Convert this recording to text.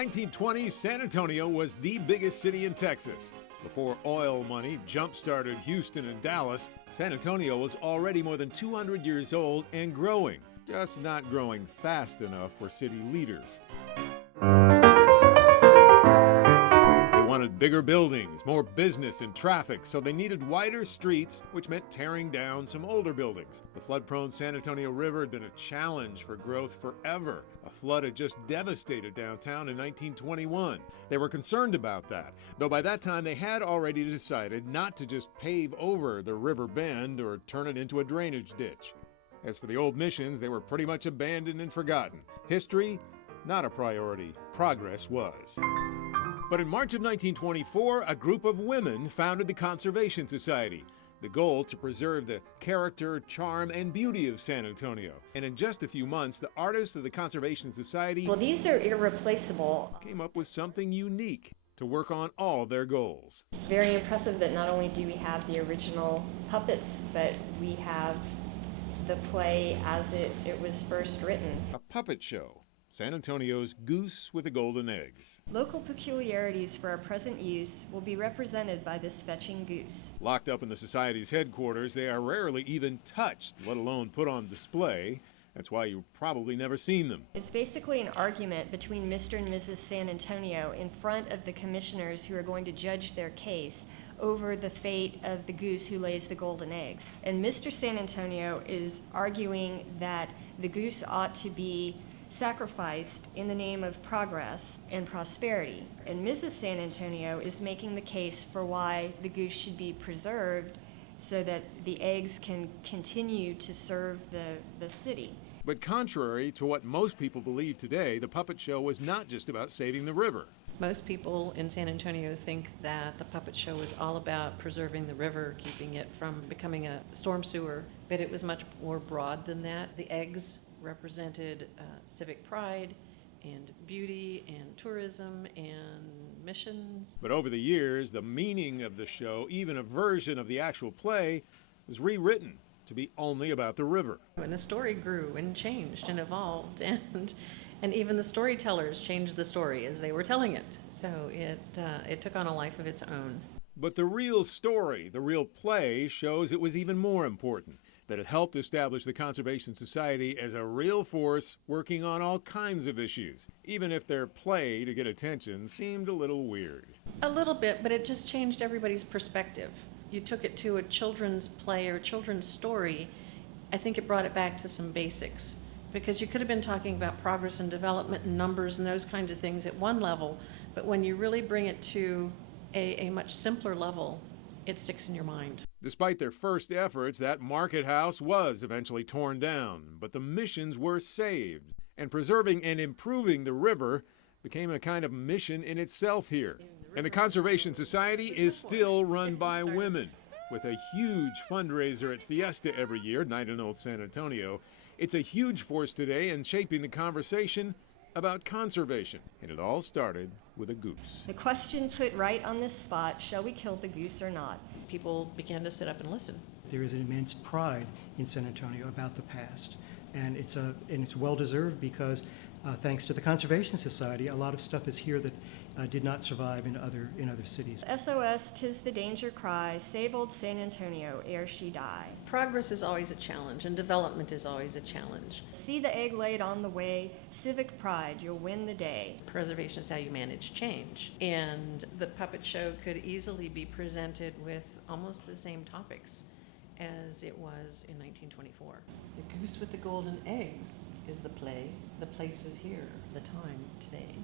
1920s, San Antonio was the biggest city in Texas. Before oil money jump-started Houston and Dallas, San Antonio was already more than 200 years old and growing, just not growing fast enough for city leaders. They wanted bigger buildings, more business and traffic, so they needed wider streets, which meant tearing down some older buildings. The flood-prone San Antonio River had been a challenge for growth forever. A flood had just devastated downtown in 1921. They were concerned about that, though by that time they had already decided not to just pave over the river bend or turn it into a drainage ditch. As for the old missions, they were pretty much abandoned and forgotten. History, not a priority. Progress was. But in March of 1924, a group of women founded the Conservation Society. The goal to preserve the character, charm, and beauty of San Antonio. And in just a few months, the artists of the Conservation Society these are irreplaceable. Came up with something unique to work on all their goals. Very impressive that not only do we have the original puppets, but we have the play as it was first written. A puppet show. San Antonio's Goose with the Golden Eggs. Local peculiarities for our present use will be represented by this fetching goose. Locked up in the Society's headquarters, they are rarely even touched, let alone put on display. That's why you've probably never seen them. It's basically an argument between Mr. and Mrs. San Antonio in front of the commissioners who are going to judge their case over the fate of the goose who lays the golden egg. And Mr. San Antonio is arguing that the goose ought to be sacrificed in the name of progress and prosperity. And Mrs. San Antonio is making the case for why the goose should be preserved so that the eggs can continue to serve the city. But contrary to what most people believe today, the puppet show was not just about saving the river. Most people in San Antonio think that the puppet show was all about preserving the river, keeping it from becoming a storm sewer, but it was much more broad than that. The eggs represented civic pride and beauty and tourism and missions. But over the years, the meaning of the show, even a version of the actual play, was rewritten to be only about the river. And the story grew and changed and evolved, and even the storytellers changed the story as they were telling it. So it took on a life of its own. But the real story, the real play, shows it was even more important, that it helped establish the Conservation Society as a real force working on all kinds of issues, even if their play to get attention seemed a little weird. A little bit, but it just changed everybody's perspective. You took it to a children's play or a children's story, I think it brought it back to some basics. Because you could have been talking about progress and development and numbers and those kinds of things at one level, but when you really bring it to a much simpler level, it sticks in your mind. Despite their first efforts, that market house was eventually torn down, but the missions were saved. And preserving and improving the river became a kind of mission in itself here. And the Conservation Society is still run by women, with a huge fundraiser at Fiesta every year, Night in Old San Antonio. It's a huge force today in shaping the conversation about conservation. And it all started with a goose. The question put right on this spot, shall we kill the goose or not? People began to sit up and listen. There is an immense pride in San Antonio about the past, and it's well-deserved because thanks to the Conservation Society, a lot of stuff is here that did not survive in other cities. SOS, 'tis the danger cry, save old San Antonio ere she die. Progress is always a challenge, and development is always a challenge. See the egg laid on the way, civic pride, you'll win the day. Preservation is how you manage change. And the puppet show could easily be presented with almost the same topics as it was in 1924. The Goose with the Golden Eggs is the play. The place is here, the time today.